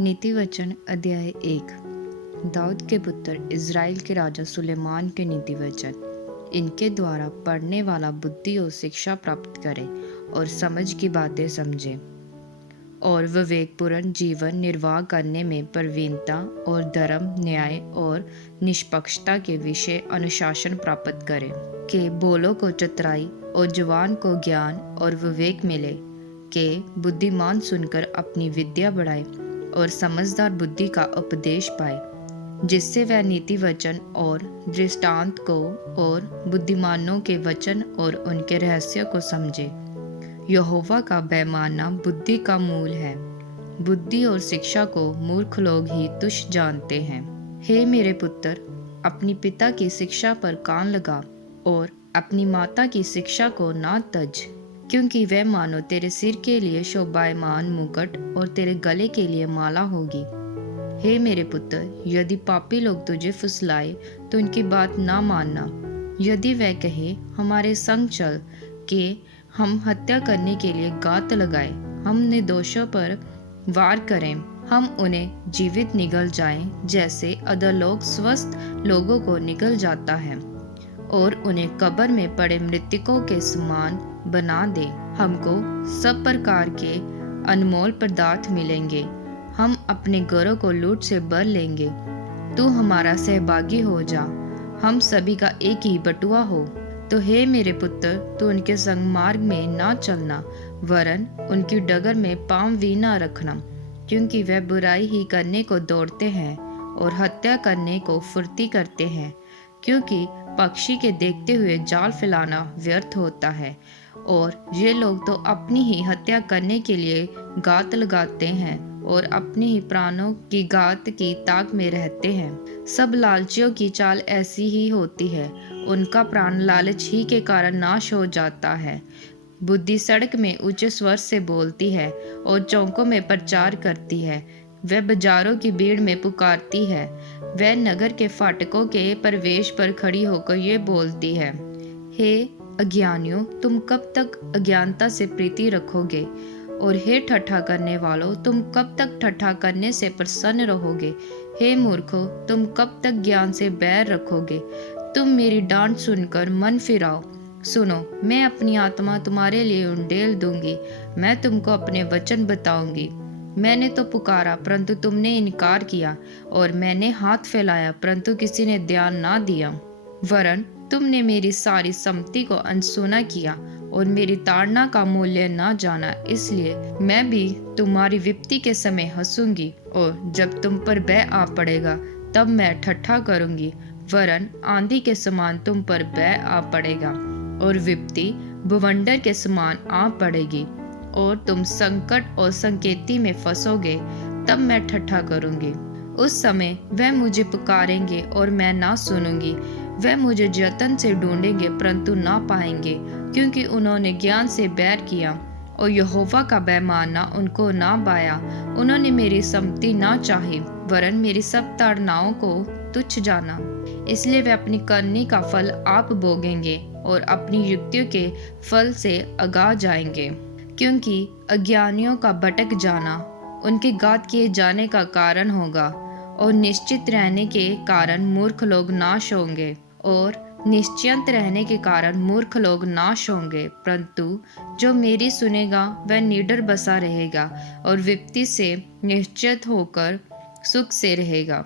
नीति वचन अध्याय 1। दाऊद के पुत्र इज़राइल के राजा सुलेमान के नीति वचन। इनके द्वारा पढ़ने वाला बुद्धि और शिक्षा प्राप्त करे और समझ की बातें समझे और विवेकपूर्ण जीवन निर्वाह करने में प्रवीणता और धर्म, न्याय और निष्पक्षता के विषय अनुशासन प्राप्त करे। कि बोलों को चतुराई और जवान को ज्ञान और विवेक मिले। कि बुद्धिमान सुनकर अपनी विद्या बढ़ाए और समझदार बुद्धि का उपदेश पाए, जिससे वह नीति वचन और दृष्टांत को और बुद्धिमानों के वचन और उनके रहस्य को समझे। यहोवा का भय मानना बुद्धि का मूल है। बुद्धि और शिक्षा को मूर्ख लोग ही तुच्छ जानते हैं। हे मेरे पुत्र, अपनी पिता की शिक्षा पर कान लगा और अपनी माता की शिक्षा को ना तज, क्योंकि वह मानो तेरे सिर के लिए शोभायमान मुकुट और तेरे गले के लिए माला होगी। हे मेरे पुत्र, यदि पापी लोग तुझे फुसलाए तो उनकी बात ना मानना। यदि वह कहे हमारे संग चल, कि हम हत्या करने के लिए गात लगाए, हम निर्दोषों पर वार करें, हम उन्हें जीवित निगल जाएं, जैसे अधोलोक स्वस्थ लोगों को निगल जाता है, और उन्हें कब्र में पड़े मृतकों के समान बना दे। हमको सब प्रकार के अनमोल पदार्थ मिलेंगे, हम अपने घरों को लूट से भर लेंगे। तू हमारा सहभागी हो जा, हम सभी का एक ही बटुआ हो। तो हे मेरे पुत्र, तू उनके संग मार्ग में ना चलना, वरन उनकी डगर में पांव भी ना रखना, क्योंकि वह बुराई ही करने को दौड़ते हैं और हत्या करने को फुर्ती करते हैं। क्योंकि पक्षी के देखते हुए जाल फैलाना व्यर्थ होता है, और ये लोग तो अपनी ही हत्या करने के लिए गात लगाते हैं और अपने ही प्राणों की गात की ताक में रहते हैं। सब लालचियों की चाल ऐसी ही होती है, उनका प्राण लालच ही के कारण नाश हो जाता है। बुद्धि सड़क में ऊंचे स्वर से बोलती है और चौकों में प्रचार करती है। वह बाजारों की भीड़ में पुकारती है, वह नगर के फाटकों के प्रवेश पर खड़ी होकर ये बोलती है, हे अज्ञानियों, तुम कब तक अज्ञानता से प्रीति रखोगे? और हे ठट्ठा करने वालों, तुम कब तक ठट्ठा करने से प्रसन्न रहोगे? हे मूर्खों, तुम कब तक ज्ञान से बैर रखोगे? तुम मेरी डांट सुनकर मन फिराओ। सुनो, मैं अपनी आत्मा तुम्हारे लिए उंडेल दूंगी, मैं तुमको अपने वचन बताऊंगी। मैंने तो पुकारा परंतु तुमने इनकार किया, और मैंने हाथ फैलाया परंतु किसी ने ध्यान ना दिया। वरन तुमने मेरी सारी सम्मति को अनसुना किया और मेरी ताड़ना का मूल्य ना जाना। इसलिए मैं भी तुम्हारी विपत्ति के समय हंसूंगी, और जब तुम पर भय आ पड़ेगा तब मैं ठट्ठा करूंगी। वरन आंधी के समान तुम पर भय आ पड़ेगा और विपत्ति बवंडर के समान आ पड़ेगी, और तुम संकट और संकेती में फंसोगे। तब मैं ठट्ठा करूंगी। उस समय वह मुझे पुकारेंगे और मैं ना सुनूंगी। वह मुझे जतन से ढूंढेंगे परंतु ना पाएंगे, क्योंकि उन्होंने ज्ञान से बैर किया और यहोवा का भय मानना उनको ना पाया। उन्होंने मेरी सम्मति ना चाही, वरन मेरी सब ताड़नाओं को तुच्छ जाना। इसलिए वे अपनी करनी का फल आप भोगेंगे और अपनी युक्तियों के फल से अगा जाएंगे। क्योंकि अज्ञानियों का भटक जाना उनके घात किए जाने का कारण होगा, और निश्चित रहने के कारण मूर्ख लोग नाश होंगे, और निश्चिंत रहने के कारण मूर्ख लोग नाश होंगे। परंतु जो मेरी सुनेगा वह निडर बसा रहेगा और विपत्ति से निश्चित होकर सुख से रहेगा।